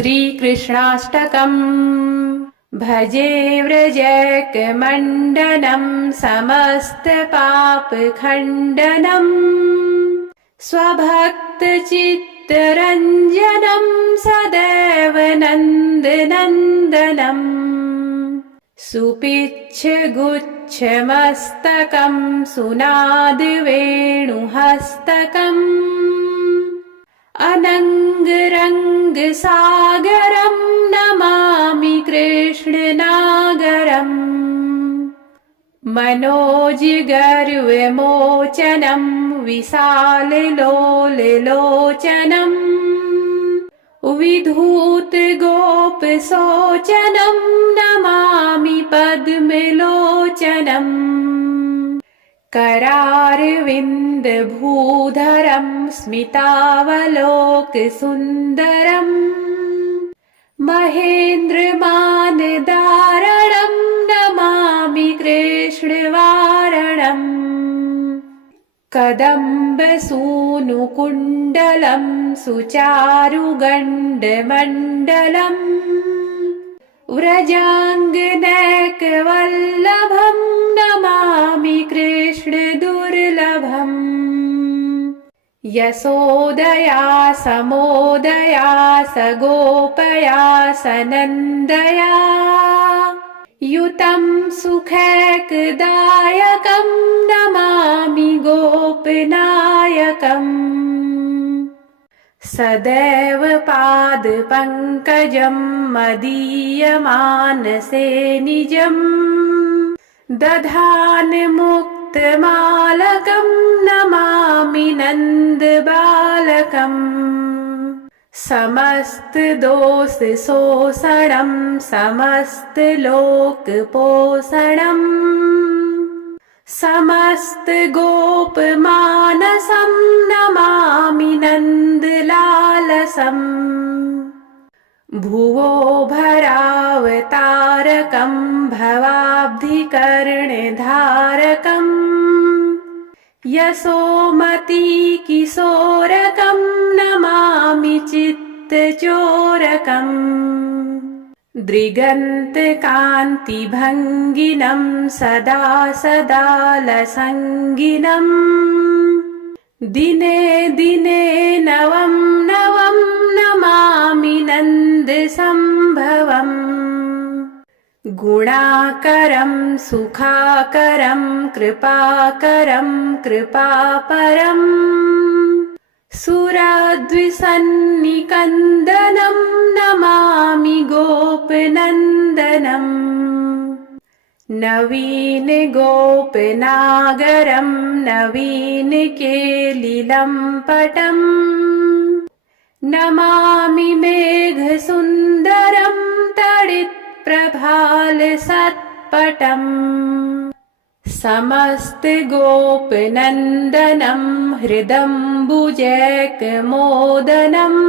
श्रीकृष्णाष्टकम्। भजे व्रजैकमण्डनं समस्तपापखण्डनम् स्वभक्तचित्तरञ्जनं सदैव नन्दनन्दनम् सुपिच्छगुच्छमस्तकं सुनादवेणुहस्तकम् अनङ्गरङ्गसागरं नमामि कृष्णनागरम् मनोजगर्वमोचनं विशाललोललोचनम् विधूतगोपशोचनं नमामि पद्मलोचनम् करारविन्दभूधरं स्मितावलोकसुन्दरम् महेन्द्रमानदारणं नमामि कृष्णवारणम् कदम्बसूनुकुण्डलं सुचारुगण्डमण्डलम् व्रजाङ्गनैकवल्लभं नमामि कृष्णदुर्लभम् यशोदया समोदया सगोपया सनन्दया युतं सुखैकदायकं नमामि गोपनायकम् सदैव पादपङ्कजं मदीयमानसे निजम् दधानमुक्तमालकं नमामि नन्दबालकम् समस्तदोषशोषणं समस्तलोकपोषणम् समस्तगोपमानसं नमामि नन्दलालसम् भुवो भरावतारकं भवाब्धिकर्णधारकम् यशोमतीकिशोरकं नमामि चित्तचोरकम् दृगन्तकान्तिभङ्गिनं सदा सदा लसङ्गिनम् दिने दिने नवं नवं नमामि नन्दसम्भवम् गुणाकरं सुखाकरं कृपाकरं कृपापरम् सुरद्विषन्निकन्दनं नमामि गोपनन्दनम् नवीनगोपनागरं नवीनकेलिलम्पटम् नमामि मेघसुन्दरं तडित्प्रभालसत्पटम् समस्तगोपनन्दनं हृदम्बुजैकमोदनम्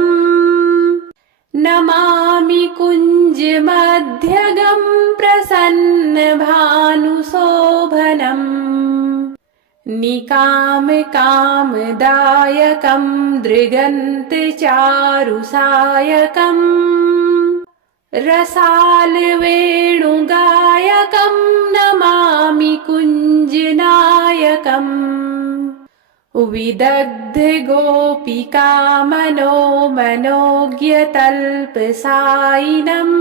नमामि कुञ्जमध्यगं प्रसन्नभानुशोभनम् निकामकामदायकं दृगन्तचारुसायकम् रसालवेणुगायकं नमामि कुञ्जनायकम् विदग्धगोपिकामनो मनोज्ञतल्पसायिनम्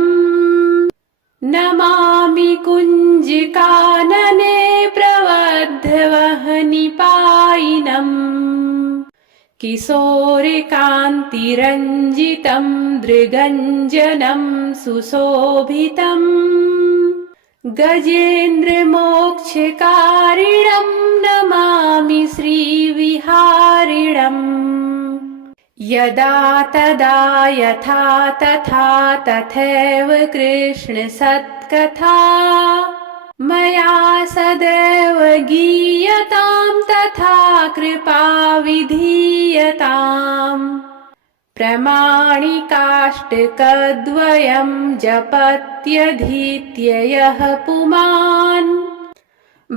नमामि कुञ्जकानने प्रवर्धवहनिपायिनम् किशोरकान्तिरञ्जितं दृगञ्जनं सुशोभितम् गजेन्द्रमोक्षकारिणं नमामि श्रीविहारिणम् यदा तदा यथा तथा तथैव कृष्णसत्कथा मया सदैव गीयतां तथा कृपा विधीयताम् प्रमाणिकाष्टकद्वयं जपत्यधीत्य यः पुमान्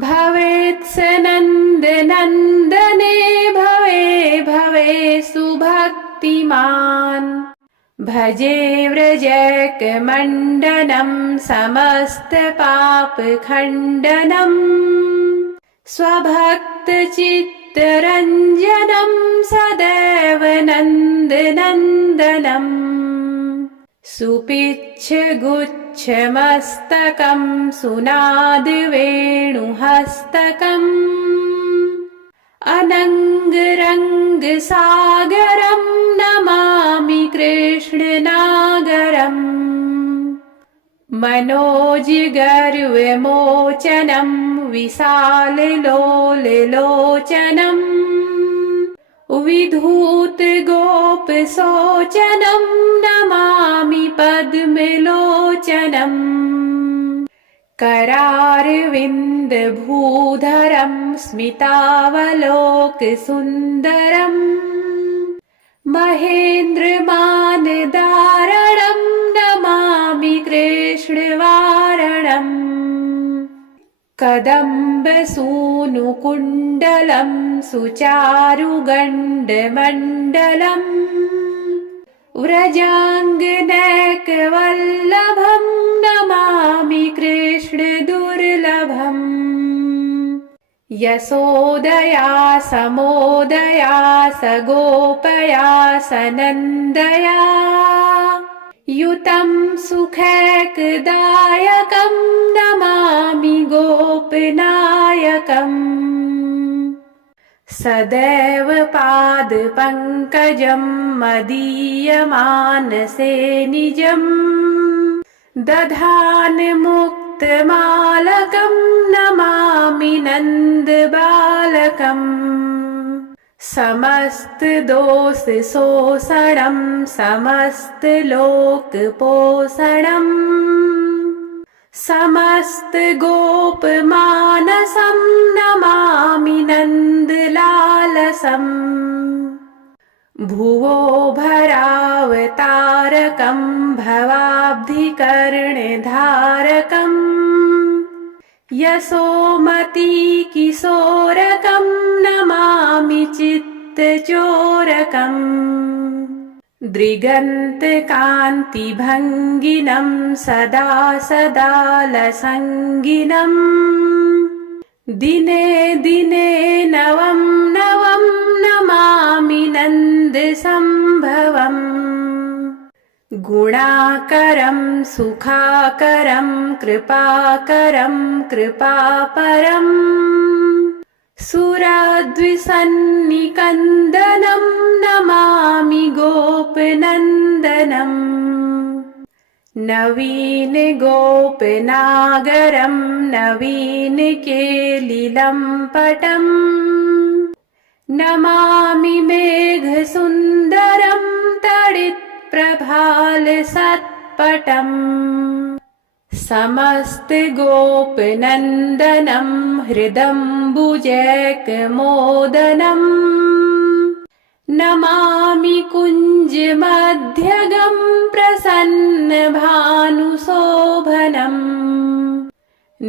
भवेत् स नन्दनन्दने भवे भवे सुभक्तिमान् भजे व्रजैकमण्डनं समस्तपापखण्डनम् स्वभक्तचित्तरञ्जनं सदैव नन्दनन्दनम् सुपिच्छगुच्छमस्तकं सुनादवेणुहस्तकम् अनङ्गरङ्गसागरं नमामि कृष्णनागरम् मनोजगर्वमोचनं विशाललोललोचनम् विधूतगोपशोचनं नमामि पद्मलोचनम् करारविन्दभूधरं स्मितावलोकसुन्दरम् महेन्द्रमानदारणं नमामि कृष्णवारणम् कदम्बसूनुकुण्डलं सुचारुगण्डमण्डलम् व्रजाङ्गनैकवल्लभं नमामि कृष्णदुर्लभम् यशोदया समोदया सगोपया सनन्दया युतं सुखैकदायकं नमामि गोपनायकम् सदैव पादपङ्कजं मदीयमानसे निजम् दधानमुक्तमालकं नमामि नन्दबालकम् समस्तदोषशोषणं समस्तलोकपोषणम् समस्तगोपमानसं नमामि नन्दलालसम् भुवो भरावतारकं भवाब्धिकर्णधारकम् यशोमतीकिशोरकं नमामि चित्तचोरकम् दृगन्तकान्तिभङ्गिनं सदा सदालसङ्गिनम् दिने दिने नवं नवं नमामि नन्दसम्भवम् गुणाकरं सुखाकरं कृपाकरं कृपापरम् सुरद्विषन्निकन्दनं नमामि गोपनन्दनम् नवीनगोपनागरं नवीनकेलिलम्पटम् नमामि मेघसुन्दरं तडित्प्रभालसत्पटम् समस्तगोपनन्दनं हृदम्बुजैकमोदनम् नमामि कुञ्जमध्यगं प्रसन्नभानुशोभनम्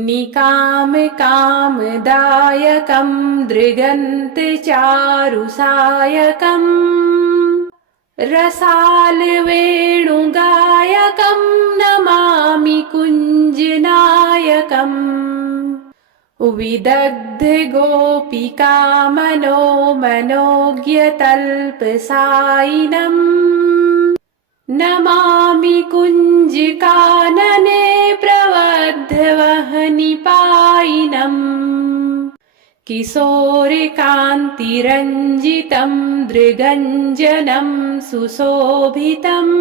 निकामकामदायकं दृगन्तचारुसायकम् रसालवेणुगायकं नमामि कुञ्जनायकम् विदग्धगोपिकामनोमनोज्ञतल्पसायिनम् नमामि कुञ्जकानने प्रवर्धवहनिपायिनम् किशोरकान्तिरञ्जितं दृगञ्जनं सुशोभितम्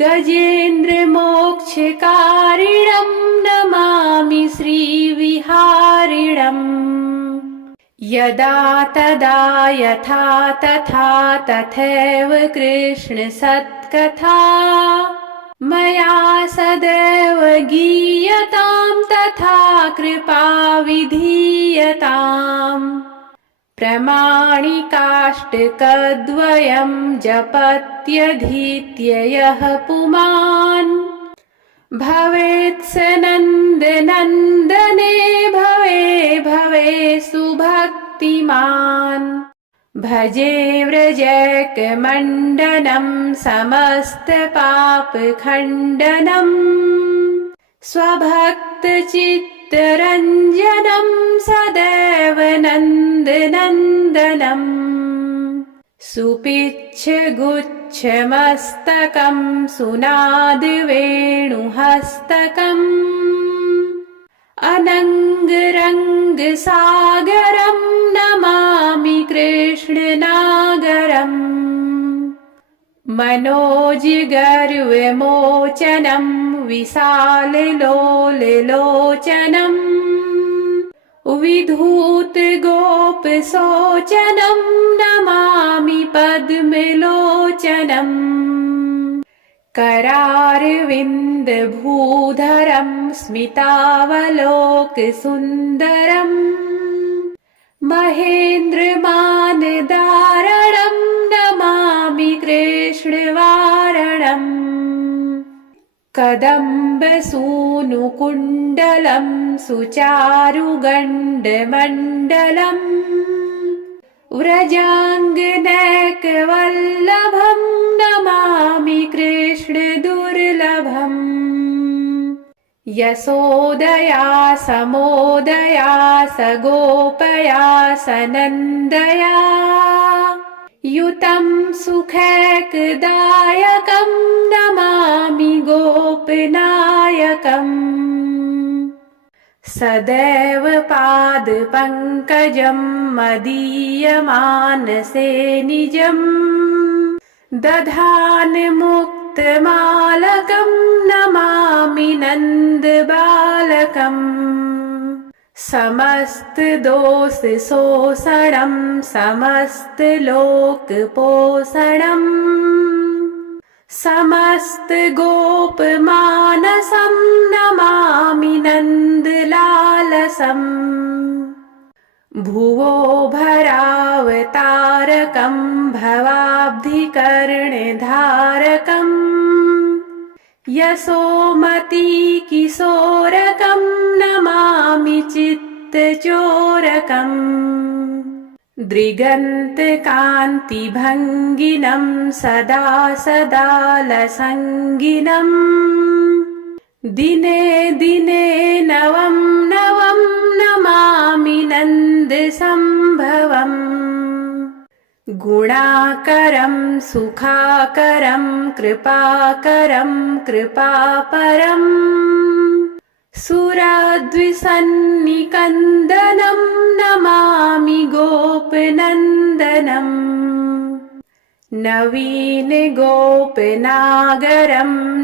गजेन्द्रमोक्षकारिणं नमामि श्रीविहारिणम् यदा तदा यथा तथा तथैव कृष्णसत्कथा मया सदैव गीयतां तथा कृपा विधीयताम् प्रमाणिकाष्टकद्वयं जपत्यधीत्य यः पुमान् भवेत् स नन्दनन्दने भवे भवे सुभक्तिमान् भजे व्रजैकमण्डनं समस्तपापखण्डनम् स्वभक्तचित्तरञ्जनं सदैव नन्दनन्दनम् सुपिच्छगुच्छमस्तकं सुनादवेणुहस्तकम् अनङ्गरङ्गसागरं नमामि कृष्णनागरम् मनोजगर्वमोचनं विशाललोललोचनम् विधूतगोपशोचनं नमामि पद्मलोचनम् करारविन्दभूधरं स्मितावलोकसुन्दरम् महेन्द्रमानदारणं नमामि कृष्णवारणम् कदम्बसूनुकुण्डलं सुचारुगण्डमण्डलम् व्रजाङ्गनैकवल्लभं नमामि कृष्णदुर्लभम् यशोदया समोदया सगोपया सनन्दया युतं सुखैकदायकं नमामि गोपनायकम् सदैव पादपङ्कजं मदीयमानसे निजम् दधानमुक्तमालकं नमामि नन्दबालकम् समस्तदोषशोषणं समस्तलोकपोषणम् समस्तगोपमानसं नमामि नन्दलालसम् भुवो भरावतारकं भवाब्धिकर्णधारकम् यशोमतीकिशोरकं नमामि चित्तचोरकम् दृगन्तकान्तिभङ्गिनं सदा सदालसङ्गिनम् दिने दिने नवं नवं नमामि नन्दसम्भवम् गुणाकरं सुखाकरं कृपाकरं कृपापरम् सुरद्विषन्निकन्दनं नमामि गोपनन्दनम् नवीनगोपनागरं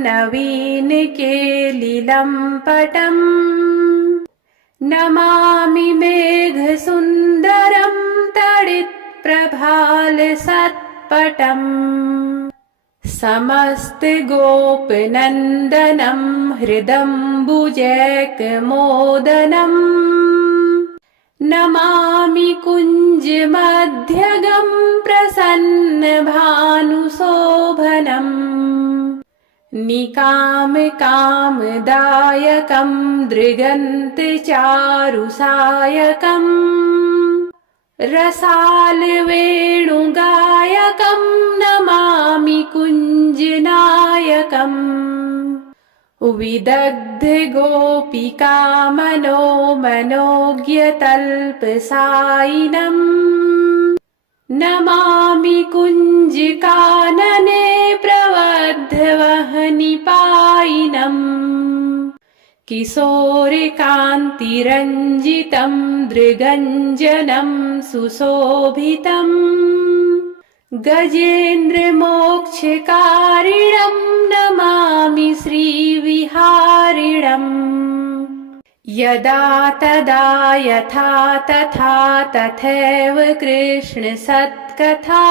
नवीनकेलिलम्पटम् नमामि मेघसुन्दरं तडित्प्रभालसत्पटम् समस्तगोपनन्दनं हृदम्बुजैकमोदनम् नमामि कुञ्जमध्यगं प्रसन्नभानुशोभनम् निकामकामदायकं दृगन्तचारुसायकम् रसालवेणुगायकं नमामि कुञ्जनायकम् विदग्धगोपिकामनोमनोज्ञतल्पसायिनम् नमामि कुञ्जकानने प्रवर्धवहनिपायिनम् किशोरकान्तिरञ्जितं दृगञ्जनं सुशोभितम् गजेन्द्रमोक्षकारिणं नमामि श्रीविहारिणम् यदा तदा यथा तथा तथैव कृष्णसत्कथा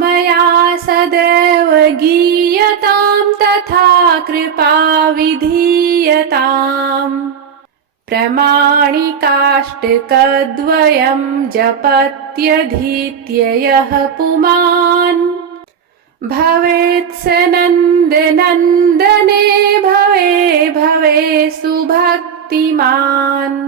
मया सदैव गीयतां तथा कृपा विधीयताम् प्रमाणिकाष्टकद्वयं जपत्यधीत्य यः पुमान् भवेत् स नन्दनन्दने भवे भवे सुभक्तिमान्।